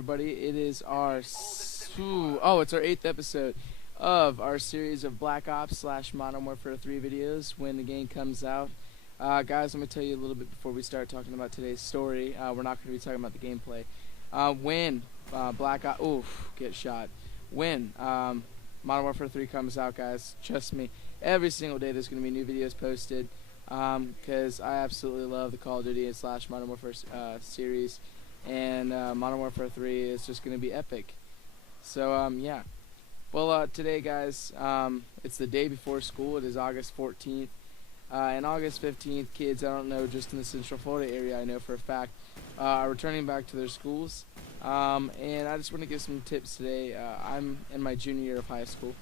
everybody. It is it's our 8th episode of our series of Black Ops slash Modern Warfare 3 videos when the game comes out. Guys, let me tell you a little bit before we start talking about today's story. We're not going to be talking about the gameplay. When Black Ops, get shot. When Modern Warfare 3 comes out, guys, trust me, every single day there's going to be new videos posted. Because I absolutely love the Call of Duty slash Modern Warfare series, and Modern Warfare 3 is just going to be epic. So yeah. Well, today, guys, it's the day before school. It is August 14th, and August 15th, kids, I don't know, just in the Central Florida area, I know for a fact, are returning back to their schools. And I just want to give some tips today. I'm in my junior year of high school,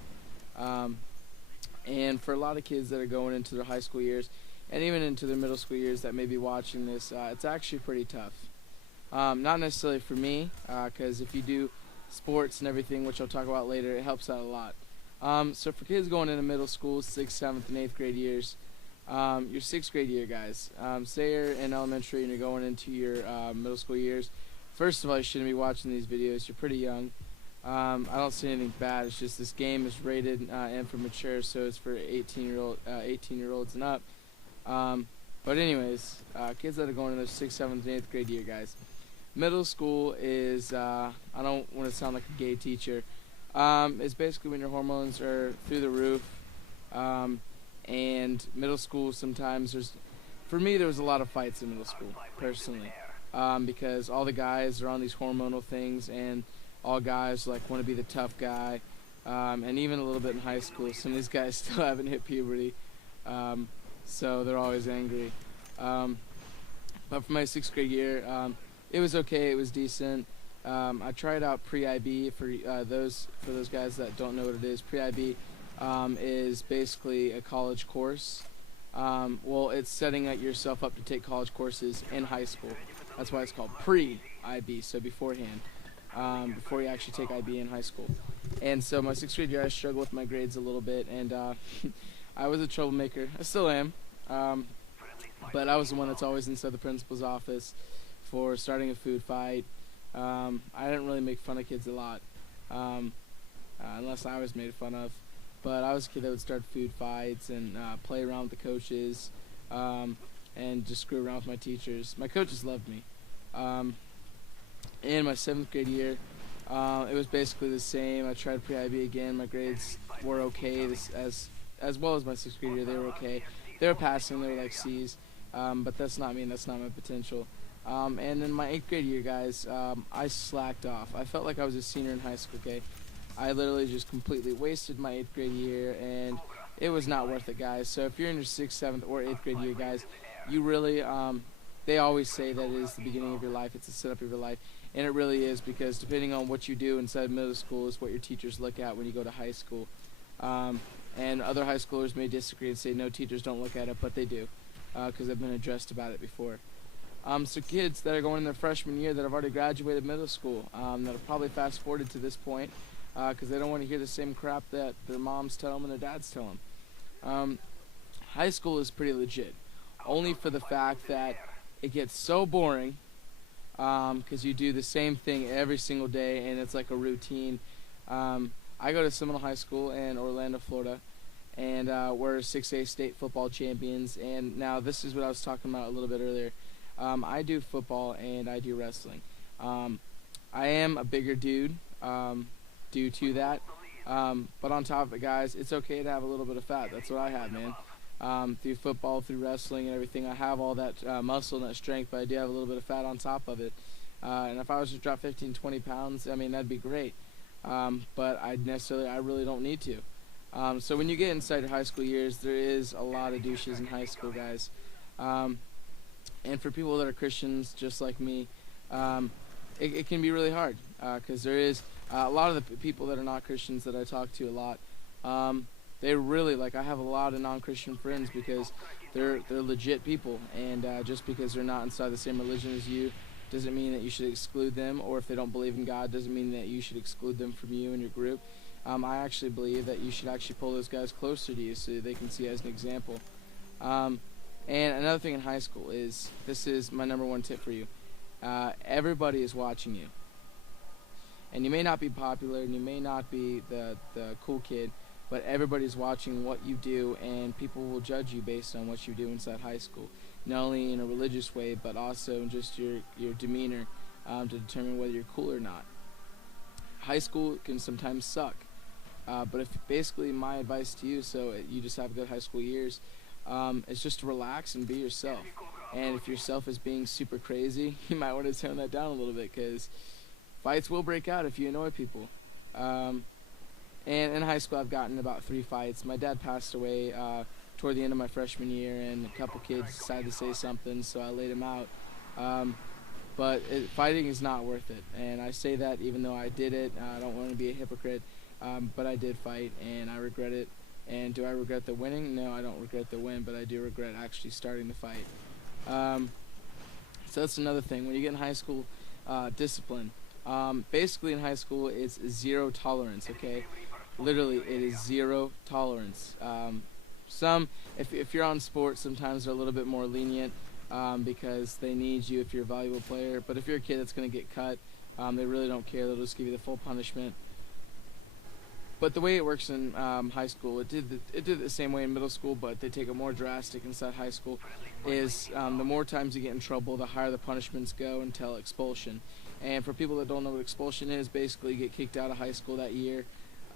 and for a lot of kids that are going into their high school years, and even into their middle school years that may be watching this, it's actually pretty tough. Not necessarily for me, because if you do sports and everything, which I'll talk about later, it helps out a lot. So for kids going into middle school, 6th, 7th, and 8th grade years, your 6th grade year, guys, say you're in elementary and you're going into your middle school years, first of all, you shouldn't be watching these videos. You're pretty young. I don't see anything bad. It's just this game is rated and for mature, so it's for 18-year-olds and up. But anyways, kids that are going to their 6th, 7th, and 8th grade year, guys. Middle school is, I don't want to sound like a gay teacher, it's basically when your hormones are through the roof, and middle school sometimes for me there was a lot of fights in middle school, personally, because all the guys are on these hormonal things, and all guys want to be the tough guy, and even a little bit in high school, some of these guys still haven't hit puberty, so they're always angry. But for my 6th grade year, it was okay. It was decent. I tried out pre-IB for those guys that don't know what it is. Pre-IB is basically a college course. Well, it's setting yourself up to take college courses in high school. That's why it's called pre-IB, so beforehand, before you actually take IB in high school. And so my 6th grade year, I struggled with my grades a little bit, and I was a troublemaker. I still am. But I was the one that's always inside the principal's office for starting a food fight. I didn't really make fun of kids a lot, unless I was made fun of. But I was a kid that would start food fights and play around with the coaches, and just screw around with my teachers. My coaches loved me. In my 7th grade year, it was basically the same. I tried pre-IB again. My grades were okay, as well as my 6th grade year. They were okay. They were passing. They were like C's. But that's not me, and that's not my potential. And then my 8th grade year, guys, I slacked off. I felt like I was a senior in high school, okay? I literally just completely wasted my 8th grade year, and it was not worth it, guys. So if you're in your 6th, 7th, or 8th grade year, guys, you really, they always say that it is the beginning of your life. It's the setup of your life. And it really is, because depending on what you do inside middle school is what your teachers look at when you go to high school. And other high schoolers may disagree and say, no, teachers don't look at it, but they do. Because I've been addressed about it before. So kids that are going in their freshman year that have already graduated middle school, that have probably fast-forwarded to this point, because they don't want to hear the same crap that their moms tell them and their dads tell them. High school is pretty legit, only for the fact that it gets so boring, because you do the same thing every single day, and it's like a routine. I go to Seminole High School in Orlando, Florida, and we're 6A state football champions. And now this is what I was talking about a little bit earlier. I do football and I do wrestling. I am a bigger dude due to that. But on top of it, guys, it's okay to have a little bit of fat. That's what I have, man. Through football, through wrestling and everything, I have all that muscle and that strength, but I do have a little bit of fat on top of it. And if I was to drop 15, 20 pounds, I mean, that'd be great. But I really don't need to. So when you get inside your high school years, there is a lot of douches in high school, guys. And for people that are Christians, just like me, it can be really hard, because there is a lot of the people that are not Christians that I talk to a lot. They really, I have a lot of non-Christian friends because they're legit people, and just because they're not inside the same religion as you doesn't mean that you should exclude them, or if they don't believe in God doesn't mean that you should exclude them from you and your group. I actually believe that you should actually pull those guys closer to you so they can see you as an example. And another thing in high school is, this is my #1 tip for you. Everybody is watching you. And you may not be popular, and you may not be the cool kid, but everybody's watching what you do, and people will judge you based on what you do inside high school. Not only in a religious way, but also in just your demeanor, to determine whether you're cool or not. High school can sometimes suck, but if basically my advice to you, so you just have good high school years, is just to relax and be yourself. And if yourself is being super crazy, you might want to tone that down a little bit, because fights will break out if you annoy people. And in high school, I've gotten about 3 fights. My dad passed away toward the end of my freshman year, and a couple kids decided to say something, so I laid him out. But fighting is not worth it, and I say that even though I did it. I don't want to be a hypocrite, but I did fight, and I regret it. And do I regret the winning? No, I don't regret the win, but I do regret actually starting the fight. So that's another thing. When you get in high school, discipline. Basically in high school, it's zero tolerance, okay? Literally, it is zero tolerance. If you're on sports, sometimes they're a little bit more lenient, because they need you if you're a valuable player. But if you're a kid that's going to get cut, they really don't care. They'll just give you the full punishment. But the way it works in high school, it did the same way in middle school, but they take it more drastic inside high school, is the more times you get in trouble, the higher the punishments go until expulsion. And for people that don't know what expulsion is, basically you get kicked out of high school that year.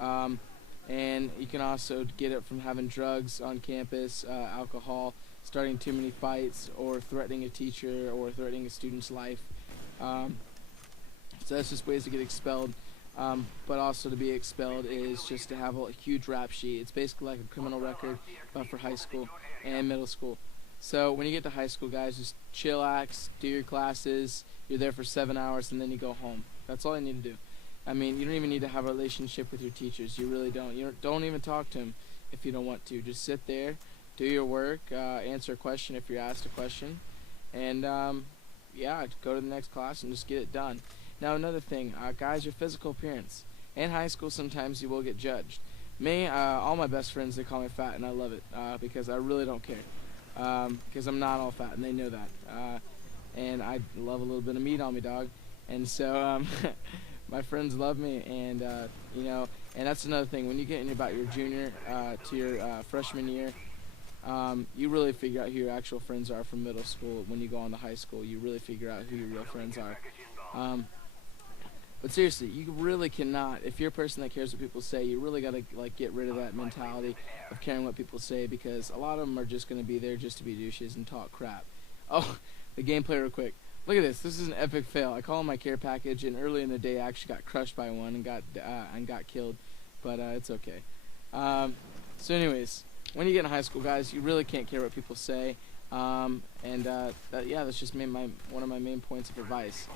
And you can also get it from having drugs on campus, alcohol, starting too many fights, or threatening a teacher, or threatening a student's life. So that's just ways to get expelled. But also to be expelled is just to have a huge rap sheet. It's basically like a criminal record, but for high school and middle school. So when you get to high school, guys, just chillax, do your classes. You're there for 7 hours, and then you go home. That's all you need to do. I mean, you don't even need to have a relationship with your teachers. You really don't. You don't even talk to them if you don't want to. Just sit there, do your work, answer a question if you're asked a question, and yeah, go to the next class and just get it done. Now another thing, guys, your physical appearance. In high school, sometimes you will get judged. Me, all my best friends, they call me fat, and I love it, because I really don't care. Because I'm not all fat, and they know that. And I love a little bit of meat on me, dog. And so my friends love me, and you know, and that's another thing. When you get in about your junior to your freshman year, you really figure out who your actual friends are from middle school. When you go on to high school, you really figure out who your real friends are. But seriously, you really cannot, if you're a person that cares what people say, you really got to like get rid of that mentality of caring what people say, because a lot of them are just going to be there just to be douches and talk crap. Oh, the gameplay real quick. Look at this. This is an epic fail. I call him my care package, and early in the day I actually got crushed by one and got killed, but it's okay. So anyways, when you get in high school, guys, you really can't care what people say, yeah, that's just one of my main points of advice.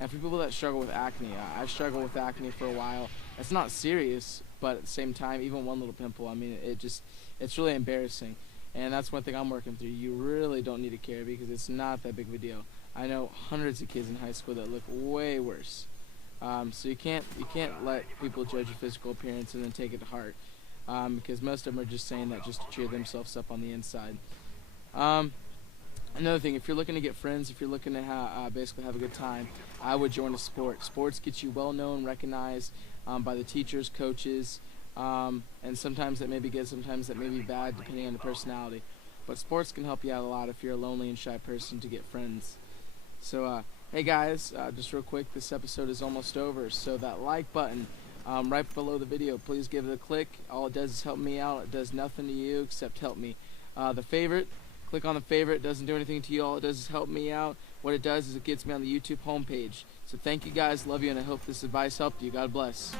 And for people that struggle with acne, I struggled with acne for a while. It's not serious, but at the same time, even one little pimple, I mean, it's really embarrassing. And that's one thing I'm working through. You really don't need to care, because it's not that big of a deal. I know hundreds of kids in high school that look way worse. So you can't let people judge your physical appearance and then take it to heart, because most of them are just saying that just to cheer themselves up on the inside. Another thing, if you're looking to get friends, if you're looking to basically have a good time, I would join a sport. Sports get you well known, recognized by the teachers, coaches, and sometimes that may be good, sometimes that may be bad, depending on the personality. But sports can help you out a lot if you're a lonely and shy person to get friends. So, hey guys, just real quick, this episode is almost over. So that like button right below the video, please give it a click. All it does is help me out. It does nothing to you except help me. The favorite. Click on the favorite. It doesn't do anything to you. All it does is help me out. What it does is it gets me on the YouTube homepage. So thank you guys. Love you, and I hope this advice helped you. God bless.